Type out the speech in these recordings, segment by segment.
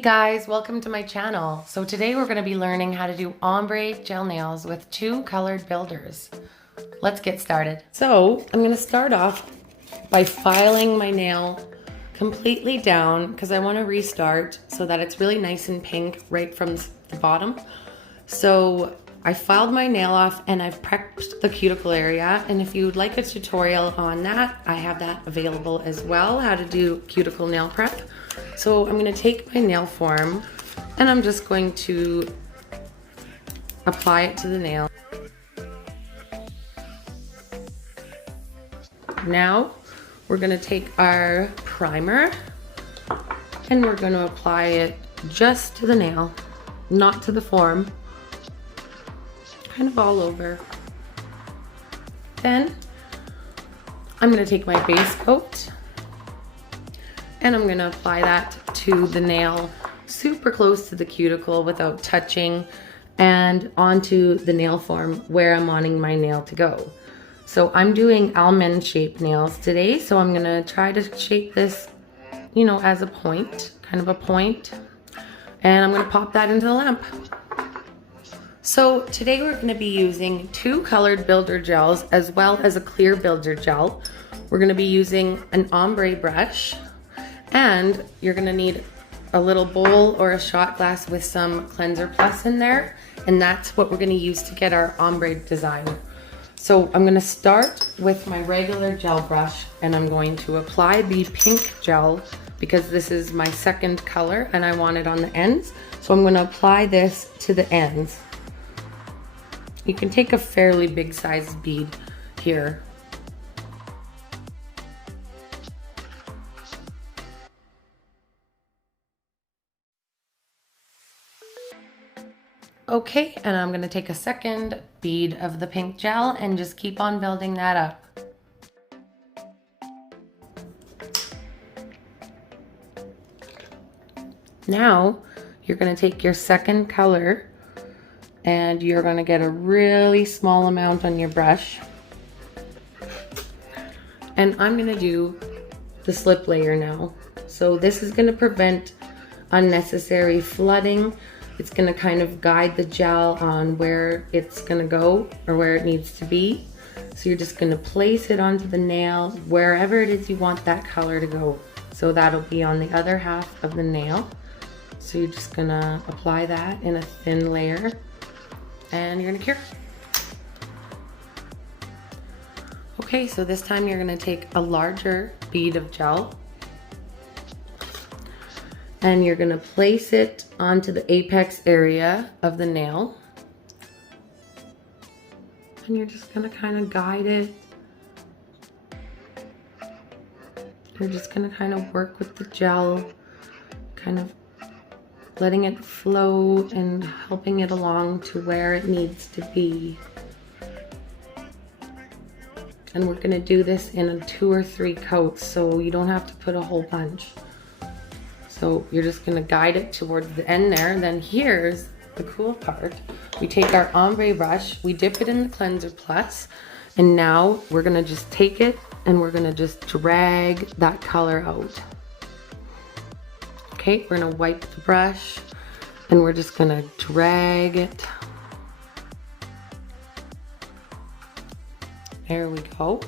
guys, welcome to my channel. So today we're going to be learning how to do ombre gel nails with 2 colored builders. Let's get started. So I'm going to start off by filing my nail completely down because I want to restart so that it's really nice and pink right from the bottom. So I filed my nail off and I've prepped the cuticle area, and if you'd like a tutorial on that, I have that available as well, how to do cuticle nail prep. So I'm going to take my nail form and I'm just going to apply it to the nail. Now we're going to take our primer and we're going to apply it just to the nail, not to the form, kind of all over. Then I'm going to take my base coat and I'm going to apply that to the nail super close to the cuticle without touching, and onto the nail form where I'm wanting my nail to go. So I'm doing almond shaped nails today, so I'm going to try to shape this, you know, as a point, kind of a point, and I'm going to pop that into the lamp. So today we're going to be using 2 colored builder gels as well as a clear builder gel. We're going to be using an ombre brush, and you're going to need a little bowl or a shot glass with some cleanser plus in there, and that's what we're going to use to get our ombre design. So I'm going to start with my regular gel brush and I'm going to apply the pink gel because this is my second color and I want it on the ends. So I'm going to apply this to the ends. You can take a fairly big sized bead here. Okay, and I'm going to take a second bead of the pink gel and just keep on building that up. Now you're going to take your second color and you're going to get a really small amount on your brush. And I'm going to do the slip layer now. So this is going to prevent unnecessary flooding. It's going to kind of guide the gel on where it's going to go or where it needs to be. So you're just going to place it onto the nail wherever it is you want that color to go. So that'll be on the other half of the nail. So you're just going to apply that in a thin layer and you're going to cure. Okay, so this time you're going to take a larger bead of gel and you're going to place it onto the apex area of the nail. And you're just going to kind of guide it. You're just going to kind of work with the gel, kind of letting it flow and helping it along to where it needs to be. And we're going to do this in 2 or 3 coats, so you don't have to put a whole bunch. So you're just going to guide it towards the end there. And then here's the cool part. We take our ombre brush, we dip it in the cleanser plus, and now we're going to just take it and we're going to just drag that color out. Okay, we're going to wipe the brush and we're just going to drag it. There we go.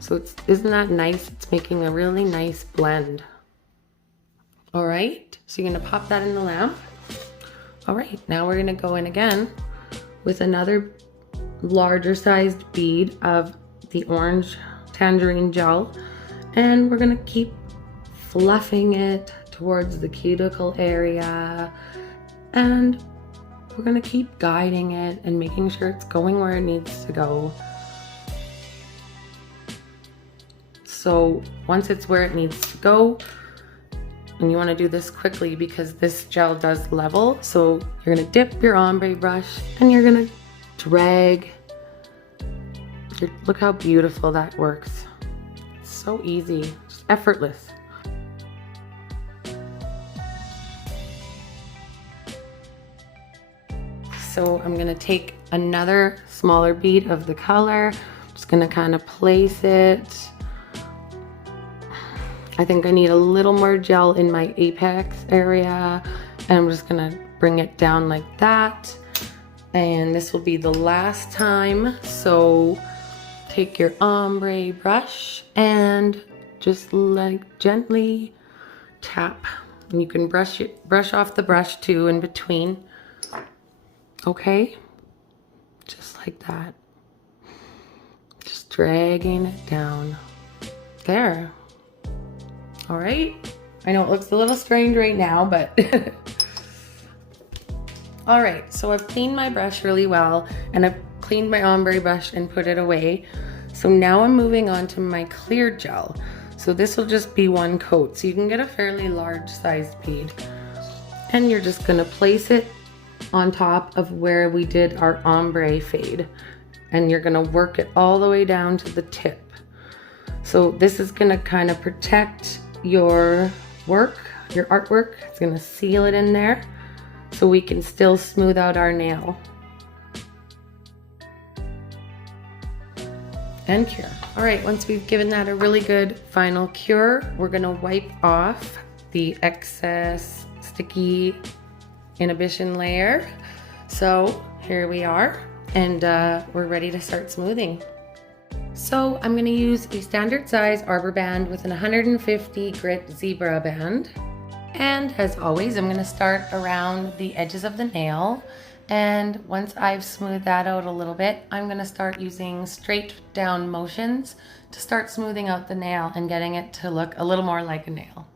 So isn't that nice? It's making a really nice blend. All right, so you're going to pop that in the lamp. All right, now we're going to go in again with another larger sized bead of the orange tangerine gel, and we're going to keep fluffing it towards the cuticle area, and we're going to keep guiding it and making sure it's going where it needs to go. So once it's where it needs to go, and you want to do this quickly because this gel does level, so you're going to dip your ombre brush and you're going to drag. Look how beautiful that works. It's so easy, just effortless. So I'm going to take another smaller bead of the color. I'm just going to kind of place it I think I need a little more gel in my apex area, and I'm just gonna bring it down like that. And this will be the last time. So take your ombre brush and just like gently tap. And you can brush off the brush too in between. Okay, just like that. Just dragging it down. There. All right. I know it looks a little strange right now, but all right. So I've cleaned my brush really well, and I've cleaned my ombre brush and put it away. So now I'm moving on to my clear gel. So this will just be one coat. So you can get a fairly large sized bead, and you're just gonna place it on top of where we did our ombre fade, and you're gonna work it all the way down to the tip. So this is gonna kind of protect your work, your artwork. It's gonna seal it in there so we can still smooth out our nail. And cure. All right, once we've given that a really good final cure, we're gonna wipe off the excess sticky inhibition layer. So here we are, and we're ready to start smoothing. So I'm gonna use a standard size arbor band with an 150 grit zebra band. And as always, I'm gonna start around the edges of the nail. And once I've smoothed that out a little bit, I'm gonna start using straight down motions to start smoothing out the nail and getting it to look a little more like a nail.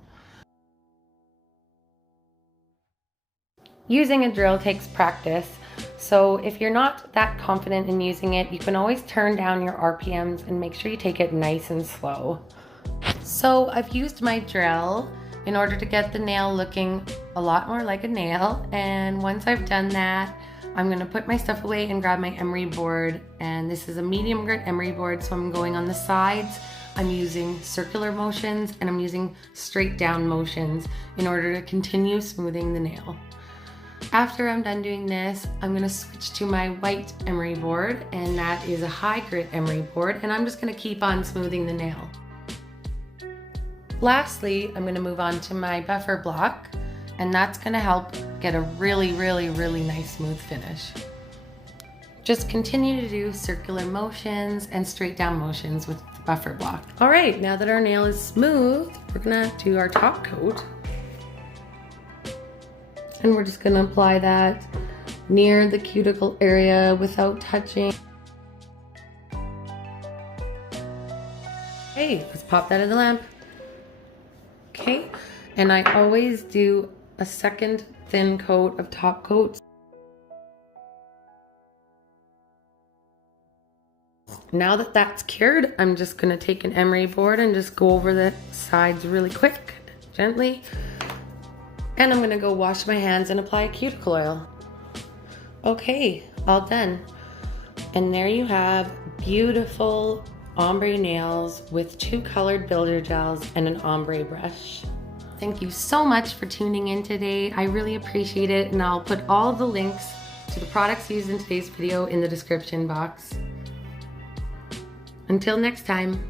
Using a drill takes practice. So if you're not that confident in using it, you can always turn down your RPMs and make sure you take it nice and slow. So I've used my drill in order to get the nail looking a lot more like a nail. And once I've done that, I'm gonna put my stuff away and grab my emery board. And this is a medium grit emery board, so I'm going on the sides. I'm using circular motions, and I'm using straight down motions in order to continue smoothing the nail. After I'm done doing this, I'm gonna switch to my white emery board, and that is a high grit emery board, and I'm just gonna keep on smoothing the nail. Lastly, I'm gonna move on to my buffer block, and that's gonna help get a really, really, really nice smooth finish. Just continue to do circular motions and straight down motions with the buffer block. All right, now that our nail is smooth, we're gonna do our top coat. And we're just gonna apply that near the cuticle area without touching. Okay, let's pop that in the lamp. Okay, and I always do a second thin coat of top coats. Now that that's cured, I'm just gonna take an emery board and just go over the sides really quick, gently. And I'm gonna go wash my hands and apply cuticle oil. Okay, all done. And there you have beautiful ombre nails with 2 colored builder gels and an ombre brush. Thank you so much for tuning in today. I really appreciate it, and I'll put all the links to the products used in today's video in the description box. Until next time.